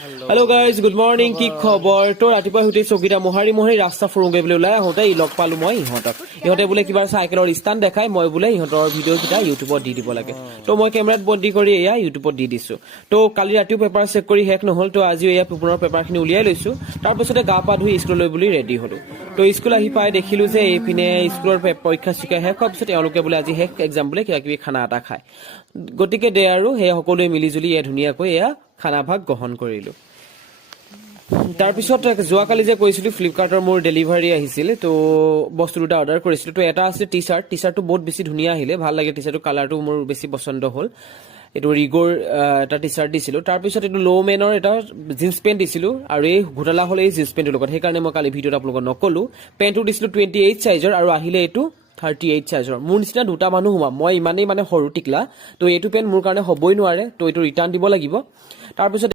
Hello guys, good morning. কি খবৰ? তো ৰাতিপুৱা হুটি চকিটা মহাৰি ৰাস্তা ফুৰুংগে বুলি ওলাই আহোতে ই লগ পালো মই ইহঁতক। ইহঁতে বোলে কিবা সাইকেলৰ ষ্টান দেখাই মই বোলে ইহঁতৰ ভিডিঅ' কিটা ইউটিউবত দি দিব লাগে। তো মই কেমেৰাত বন্দী কৰি এয়া ইউটিউবত দি দিছো। তো কালি ৰাতিও পেপাৰ চেক কৰি হেক নহল তো আজি এয়া পুনৰ পেপাৰখিনি উলিয়াই লৈছো। তাৰ পিছতে গা পা ধুই স্কুললৈ বুলি ৰেডি হলো। তো স্কুল আহি পাই দেখিলো যে এইপিনে স্কুলৰ পৰীক্ষা শিকা শেষ হোৱাৰ পিছত তেওঁলোকে বোলে আজি শেষ এক্সাম বোলে কিবা কিবি খানা এটা খায়। গতিকে দে আৰু সেই সকলোৱে মিলিজুলি এয়া ধুনীয়াকৈ এয়া খানা ভাগ গ্ৰহণ কৰিলো। তাৰ পিছত যোৱাকালি যে কৈছিলো ফ্লিপকাৰ্টৰ মোৰ ডেলিভাৰী আহিছিল তো বস্তু দুটা অৰ্ডাৰ কৰিছিলো তো এটা আছে টি-শাৰ্টটো বহুত বেছি ধুনীয়া আহিলে ভাল লাগে টি-শাৰ্টৰ কালাৰটো মোৰ বেছি পছন্দ হ'ল এটো ৰিগৰ এটা টি-শাৰ্ট দিছিলো তাৰ পিছত এটো লো মেনৰ এটা জিন্স পেন্ট দিছিলো আৰু এই ঘুটালা হলে এই জিন্স পেন্টৰ লগত সেই কাৰণে মই কালি ভিডিঅ'ত আপোনালোকক নকলো পেন্টটো দিছিলো 28 সাইজৰ আৰু আহিলে এটো 38 সাইজৰ মোৰ নিচিনা দুটা মানুহ হুমা মই ইমানেই মানে সৰু টিকলা তো এইটো পেন্ট মোৰ কাৰণে হ'বই নোৱাৰে তো এইটো ৰিটাৰ্ণ দিব লাগিব তাৰ পিছত